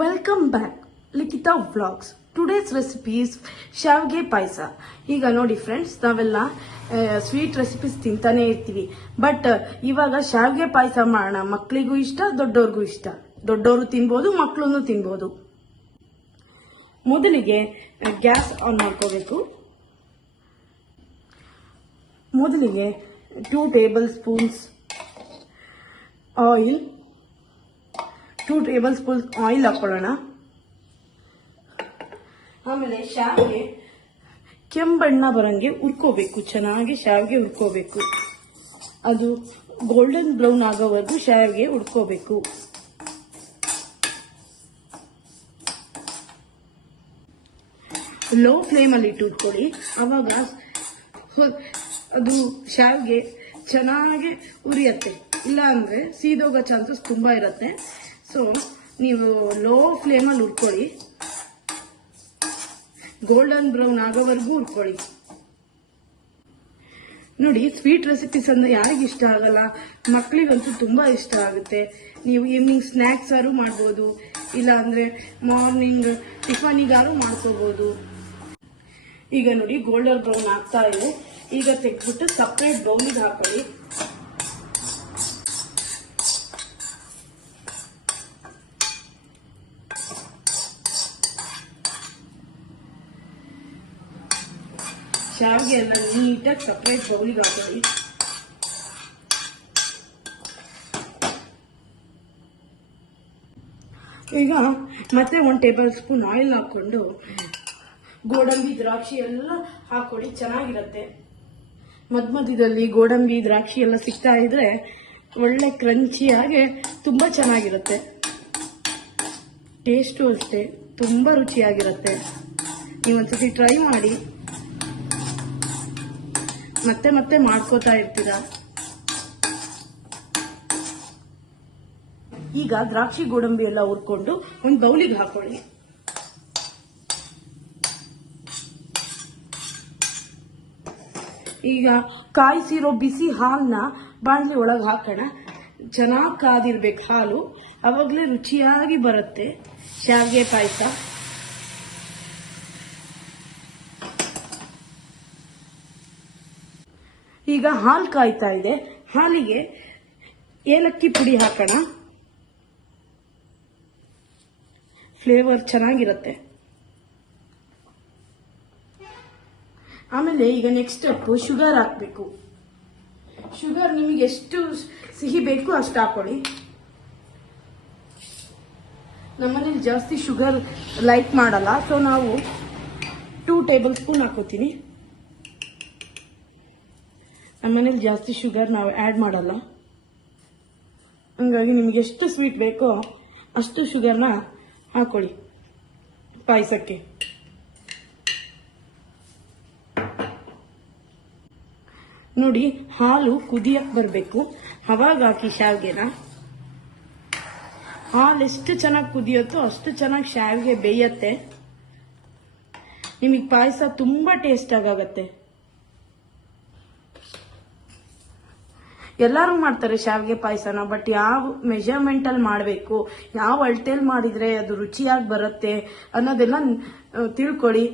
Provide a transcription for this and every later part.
Welcome back Likhitha vlogs. Today's recipes ಶಾವಿಗೆ ಪಾಯಸ. ಈಗ ನೋಡಿ ಫ್ರೆಂಡ್ಸ್, ನಾವೆಲ್ಲ ಸ್ವೀಟ್ ರೆಸಿಪೀಸ್ ತಿಂತಾನೆ ಇರ್ತೀವಿ. ಬಟ್ ಇವಾಗ ಶಾವಿಗೆ ಪಾಯಸ ಮಾಡೋಣ. ಮಕ್ಕಳಿಗೂ ಇಷ್ಟ, ದೊಡ್ಡವ್ರಿಗೂ ಇಷ್ಟ. ದೊಡ್ಡವರು ತಿನ್ಬೋದು, ಮಕ್ಕಳನ್ನು ತಿನ್ಬೋದು. ಮೊದಲಿಗೆ ಗ್ಯಾಸ್ ಆನ್ ಮಾಡ್ಕೋಬೇಕು. ಮೊದಲಿಗೆ 2 ಟೇಬಲ್ ಸ್ಪೂನ್ಸ್ ಆಯಿಲ್ ಹಾಕೊಳ್ಳೋಣ. ಆಮೇಲೆ ಶಾವಿಗೆ ಕೆಂಬಣ್ಣ ಬರಂಗೆ ಹುರ್ಕೋಬೇಕು. ಚೆನ್ನಾಗಿ ಶಾವಿಗೆ ಹುರ್ಕೋಬೇಕು. ಅದು ಗೋಲ್ಡನ್ ಬ್ರೌನ್ ಆಗೋವರೆಗೂ ಶಾವಿಗೆ ಹುರ್ಕೋಬೇಕು. ಲೋ ಫ್ಲೇಮಲ್ಲಿ ಇಟ್ಟು ಹುರ್ಕೊಳ್ಳಿ. ಅವಾಗ ಅದು ಶಾವಿಗೆ ಚೆನ್ನಾಗಿ ಉರಿಯತ್ತೆ. ಇಲ್ಲ ಅಂದ್ರೆ ಸೀದೋಗೋ ಚಾನ್ಸಸ್ ತುಂಬಾ ಇರುತ್ತೆ. ಸೊ ನೀವು ಲೋ ಫ್ಲೇಮಲ್ಲಿ ಹುರ್ಕೊಳ್ಳಿ. ಗೋಲ್ಡನ್ ಬ್ರೌನ್ ಆಗೋವರೆಗೂ ಹುರ್ಕೊಳ್ಳಿ. ನೋಡಿ, ಸ್ವೀಟ್ ರೆಸಿಪೀಸ್ ಅಂದ್ರೆ ಯಾರಿಗೆ ಇಷ್ಟ ಆಗಲ್ಲ? ಮಕ್ಕಳಿಗಂತೂ ತುಂಬಾ ಇಷ್ಟ ಆಗುತ್ತೆ. ನೀವು ಈವ್ನಿಂಗ್ ಸ್ನ್ಯಾಕ್ಸ್ ಆದ್ರೂ ಮಾಡ್ಬೋದು, ಇಲ್ಲ ಅಂದ್ರೆ ಮಾರ್ನಿಂಗ್ ಟಿಫನಿಗಾರು ಮಾಡ್ಕೋಬಹುದು. ಈಗ ನೋಡಿ, ಗೋಲ್ಡನ್ ಬ್ರೌನ್ ಆಗ್ತಾ ಇದೆ. ಈಗ ತೆಗೆದ್ಬಿಟ್ಟು ಸಪ್ರೇಟ್ ಬೌಲಿಗೆ ಹಾಕೊಳ್ಳಿ. ಶಾವಿಗೆ ಎಲ್ಲ ನೀಟಾಗಿ ಸಪ್ರೇಟ್ ಬೌಲಿಗೆ ಹಾಕೊಳ್ಳಿ. ಈಗ ಮತ್ತೆ 1 ಟೇಬಲ್ ಸ್ಪೂನ್ ಆಯಿಲ್ ಹಾಕೊಂಡು ಗೋಡಂಬಿ ದ್ರಾಕ್ಷಿ ಎಲ್ಲ ಹಾಕೊಳ್ಳಿ. ಚೆನ್ನಾಗಿರುತ್ತೆ. ಮಧ್ಯದಲ್ಲಿ ಗೋಡಂಬಿ ದ್ರಾಕ್ಷಿ ಎಲ್ಲ ಸಿಗ್ತಾ ಇದ್ರೆ ಒಳ್ಳೆ ಕ್ರಂಚಿಯಾಗಿ ತುಂಬಾ ಚೆನ್ನಾಗಿರುತ್ತೆ. ಟೇಸ್ಟು ಅಷ್ಟೇ ತುಂಬಾ ರುಚಿಯಾಗಿರುತ್ತೆ. ನೀವೊಂದ್ಸತಿ ಟ್ರೈ ಮಾಡಿ. ಮತ್ತೆ ಮತ್ತೆ ಮಾಡ್ಕೋತಾ ಇರ್ತೀರಾ. ಈಗ ದ್ರಾಕ್ಷಿ ಗೋಡಂಬಿ ಎಲ್ಲ ಹುರ್ಕೊಂಡು ಒಂದು ಬೌಲಿಗೆ ಹಾಕೊಳ್ಳಿ. ಈಗ ಕಾಯಿಸಿರೋ ಬಿಸಿ ಹಾಲನ್ನ ಬಾಣಲಿ ಒಳಗೆ ಹಾಕೋಣ. ಚೆನ್ನಾಗಿ ಕಾದಿರ್ಬೇಕು ಹಾಲು. ಅವಾಗಲೇ ರುಚಿಯಾಗಿ ಬರುತ್ತೆ ಶಾವಿಗೆ ಪಾಯಸ. ಈಗ ಹಾಲು ಕಾಯ್ತಾ ಇದೆ. ಹಾಲಿಗೆ ಏಲಕ್ಕಿ ಪುಡಿ ಹಾಕೋಣ. ಫ್ಲೇವರ್ ಚೆನ್ನಾಗಿರುತ್ತೆ. ಆಮೇಲೆ ಈಗ ನೆಕ್ಸ್ಟ್ ಸ್ಟೆಪ್ ಶುಗರ್ ಹಾಕಬೇಕು. ಶುಗರ್ ನಿಮಗೆ ಎಷ್ಟು ಸಿಹಿ ಬೇಕು ಅಷ್ಟು ಹಾಕೊಳ್ಳಿ. ನಮ್ಮನೇಲಿ ಜಾಸ್ತಿ ಶುಗರ್ ಲೈಕ್ ಮಾಡಲ್ಲ, ಸೊ ನಾವು 2 ಟೇಬಲ್ ಸ್ಪೂನ್ ಹಾಕೋತೀನಿ. ನಮ್ಮನೇಲಿ ಜಾಸ್ತಿ ಶುಗರ್ ನಾವು ಆ್ಯಡ್ ಮಾಡಲ್ಲ. ಹಂಗಾಗಿ ನಿಮಗೆ ಎಷ್ಟು ಸ್ವೀಟ್ ಬೇಕೋ ಅಷ್ಟು ಶುಗರ್ನ ಹಾಕೊಳ್ಳಿ ಪಾಯಸಕ್ಕೆ. ನೋಡಿ, ಹಾಲು ಕುದಿಯಕ್ಕೆ ಬರಬೇಕು. ಅವಾಗ ಹಾಕಿ ಶಾವಿಗೆನ. ಹಾಲು ಎಷ್ಟು ಚೆನ್ನಾಗಿ ಕುದಿಯುತ್ತೋ ಅಷ್ಟು ಚೆನ್ನಾಗಿ ಶಾವಿಗೆ ಬೇಯತ್ತೆ. ನಿಮಗೆ ಪಾಯಸ ತುಂಬಾ ಟೇಸ್ಟ್ ಆಗುತ್ತೆ. ಎಲ್ಲರೂ ಮಾಡ್ತಾರೆ ಶಾವಿಗೆ ಪಾಯಸನ. ಬಟ್ ಯಾವ ಮೆಜರ್ಮೆಂಟ್ ಅಲ್ಲಿ ಮಾಡಬೇಕು, ಯಾವ ಅಳತೆಯಲ್ಲಿ ಮಾಡಿದ್ರೆ ಅದು ರುಚಿಯಾಗಿ ಬರುತ್ತೆ ಅನ್ನೋದೆಲ್ಲ ತಿಳ್ಕೊಳ್ಳಿ.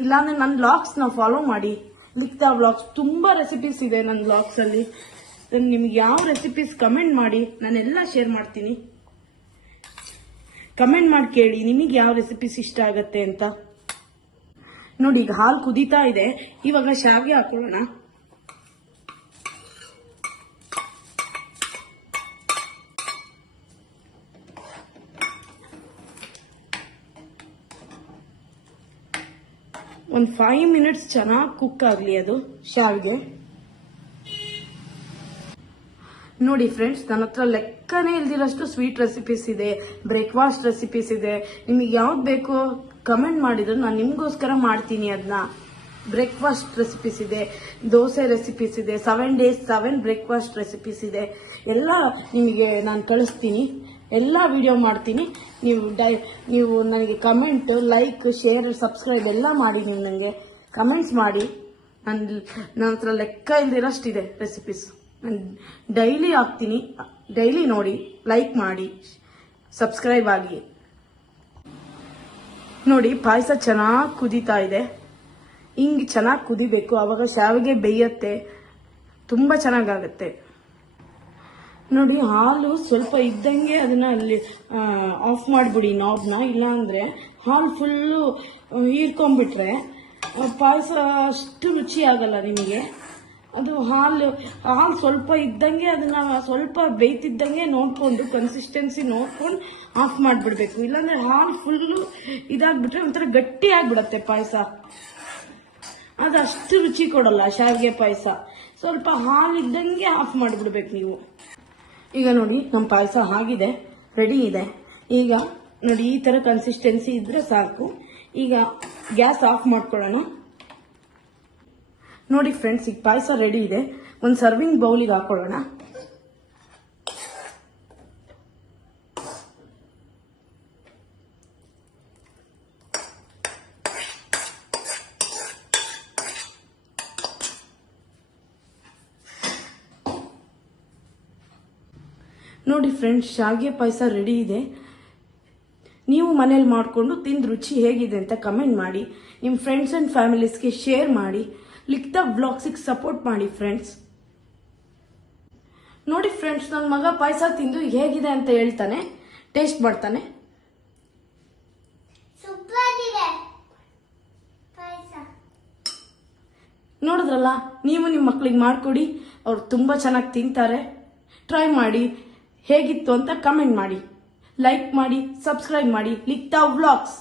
ಇಲ್ಲಾಂದ್ರೆ ನನ್ನ ವ್ಲಾಗ್ಸ್ ನ ಫಾಲೋ ಮಾಡಿ. ಲಿಖಿತಾ ವ್ಲಾಗ್ಸ್ ತುಂಬಾ ರೆಸಿಪೀಸ್ ಇದೆ ನನ್ನ ವ್ಲಾಗ್ಸ್ ಅಲ್ಲಿ. ನಿಮ್ಗೆ ಯಾವ ರೆಸಿಪೀಸ್ ಕಮೆಂಟ್ ಮಾಡಿ, ನಾನೆಲ್ಲ ಶೇರ್ ಮಾಡ್ತೀನಿ. ಕಮೆಂಟ್ ಮಾಡಿ ಕೇಳಿ ನಿಮಗೆ ಯಾವ ರೆಸಿಪೀಸ್ ಇಷ್ಟ ಆಗತ್ತೆ ಅಂತ. ನೋಡಿ, ಈಗ ಹಾಲು ಕುದೀತಾ ಇದೆ. ಇವಾಗ ಶಾವಿಗೆ ಹಾಕೊಳ್ಳೋಣ. ಒಂದು 5 ಮಿನಿಟ್ಸ್ ಚೆನ್ನಾಗಿ ಕುಕ್ ಆಗಲಿ ಅದು ಶಾವಿಗೆ. ನೋಡಿ ಫ್ರೆಂಡ್ಸ್, ನನ್ನ ಹತ್ರ ಲೆಕ್ಕನೇ ಇಲ್ದಿರೋಷ್ಟು ಸ್ವೀಟ್ ರೆಸಿಪೀಸ್ ಇದೆ, ಬ್ರೇಕ್ಫಾಸ್ಟ್ ರೆಸಿಪೀಸ್ ಇದೆ. ನಿಮಗೆ ಯಾವ್ದು ಬೇಕೋ ಕಮೆಂಟ್ ಮಾಡಿದ್ರೆ ನಾನು ನಿಮಗೋಸ್ಕರ ಮಾಡ್ತೀನಿ. ಅದನ್ನ ಬ್ರೇಕ್ಫಾಸ್ಟ್ ರೆಸಿಪೀಸ್ ಇದೆ, ದೋಸೆ ರೆಸಿಪೀಸ್ ಇದೆ, 7 days 7 ಬ್ರೇಕ್ಫಾಸ್ಟ್ ರೆಸಿಪೀಸ್ ಇದೆ. ಎಲ್ಲ ನಿಮಗೆ ನಾನು ಕಳಿಸ್ತೀನಿ. ಎಲ್ಲ ವಿಡಿಯೋ ಮಾಡ್ತೀನಿ. ನೀವು ನನಗೆ ಕಮೆಂಟ್, ಲೈಕ್, ಶೇರ್, ಸಬ್ಸ್ಕ್ರೈಬ್ ಎಲ್ಲ ಮಾಡಿ. ನೀವು ನನಗೆ ಕಮೆಂಟ್ಸ್ ಮಾಡಿ. ನನ್ನ ಹತ್ರ ಲೆಕ್ಕ ಇಲ್ದಿರೋಷ್ಟಿದೆ ರೆಸಿಪೀಸ್. ನಾನು ಡೈಲಿ ಹಾಕ್ತೀನಿ. ಡೈಲಿ ನೋಡಿ, ಲೈಕ್ ಮಾಡಿ, ಸಬ್ಸ್ಕ್ರೈಬ್ ಆಗಿ. ನೋಡಿ ಪಾಯಸ ಚೆನ್ನಾಗಿ ಕುದೀತಾ ಇದೆ. ಹಿಂಗೆ ಚೆನ್ನಾಗಿ ಕುದಿಬೇಕು, ಆವಾಗ ಶಾವಿಗೆ ಬೇಯತ್ತೆ, ತುಂಬ ಚೆನ್ನಾಗಾಗತ್ತೆ. ನೋಡಿ ಹಾಲು ಸ್ವಲ್ಪ ಇದ್ದಂಗೆ ಅದನ್ನ ಅಲ್ಲಿ ಆಫ್ ಮಾಡಿಬಿಡಿ ನಾಬ್ನ, ಇಲ್ಲಾಂದ್ರೆ ಹಾಲು ಫುಲ್ಲು ಹೀರ್ಕೊಂಡ್ಬಿಟ್ರೆ ಪಾಯಸ ಅಷ್ಟು ರುಚಿ ಆಗಲ್ಲ ನಿಮಗೆ. ಅದು ಹಾಲು ಸ್ವಲ್ಪ ಇದ್ದಂಗೆ ಅದನ್ನ ಸ್ವಲ್ಪ ಬೇಯ್ತಿದ್ದಂಗೆ ನೋಡ್ಕೊಂಡು ಕನ್ಸಿಸ್ಟೆನ್ಸಿ ನೋಡ್ಕೊಂಡು ಆಫ್ ಮಾಡಿಬಿಡ್ಬೇಕು. ಇಲ್ಲಾಂದ್ರೆ ಹಾಲು ಫುಲ್ಲು ಇದಾಗ್ಬಿಟ್ರೆ ಒಂಥರ ಗಟ್ಟಿ ಆಗ್ಬಿಡತ್ತೆ ಪಾಯಸ, ಅದು ಅಷ್ಟು ರುಚಿ ಕೊಡಲ್ಲ ಶಾವಿಗೆ ಪಾಯಸ. ಸ್ವಲ್ಪ ಹಾಲು ಇದ್ದಂಗೆ ಆಫ್ ಮಾಡಿಬಿಡ್ಬೇಕು ನೀವು. ಈಗ ನೋಡಿ ನಮ್ಮ ಪಾಯಸ ಆಗಿದೆ, ರೆಡಿ ಇದೆ. ಈಗ ನೋಡಿ ಈ ತರ ಕನ್ಸಿಸ್ಟೆನ್ಸಿ ಇದ್ರೆ ಸಾಕು. ಈಗ ಗ್ಯಾಸ್ ಆಫ್ ಮಾಡ್ಕೊಳ್ಳೋಣ. ನೋಡಿ ಫ್ರೆಂಡ್ಸ್, ಈಗ ಪಾಯಸ ರೆಡಿ ಇದೆ. ಒಂದು ಸರ್ವಿಂಗ್ ಬೌಲಿಗೆ ಹಾಕೊಳ್ಳೋಣ. ನೋಡಿ ಫ್ರೆಂಡ್ಸ್, ಶಾವಿಗೆ ಪಾಯಸ ರೆಡಿ ಇದೆ. ನೀವು ಮನೇಲಿ ಮಾಡಿಕೊಂಡು ತಿಂದು ರುಚಿ ಹೇಗಿದೆ ಅಂತ ಕಮೆಂಟ್ ಮಾಡಿ. ನಿಮ್ಮ ಫ್ರೆಂಡ್ಸ್ ಅಂಡ್ ಫ್ಯಾಮಿಲೀಸ್ಗೆ ಶೇರ್ ಮಾಡಿ. ಲಿಖಿತಾ ವ್ಲಾಗ್ಸಿಗೆ ಸಪೋರ್ಟ್ ಮಾಡಿ ಫ್ರೆಂಡ್ಸ್. ನೋಡಿ ಫ್ರೆಂಡ್ಸ್, ನನ್ನ ಮಗ ಪಾಯಸ ತಿಂದು ಹೇಗಿದೆ ಅಂತ ಹೇಳ್ತಾನೆ, ಟೇಸ್ಟ್ ಮಾಡ್ತಾನೆ. ನೋಡಿದ್ರಲ್ಲ, ನೀವು ನಿಮ್ಮ ಮಕ್ಕಳಿಗೆ ಮಾಡಿಕೊಡಿ, ಅವ್ರು ತುಂಬ ಚೆನ್ನಾಗಿ ತಿಂತಾರೆ. ಟ್ರೈ ಮಾಡಿ, ಹೇಗಿತ್ತು ಅಂತ ಕಮೆಂಟ್ ಮಾಡಿ, ಲೈಕ್ ಮಾಡಿ, ಸಬ್ಸ್ಕ್ರೈಬ್ ಮಾಡಿ ಲಿಖಿತಾ ವ್ಲಾಗ್ಸ್.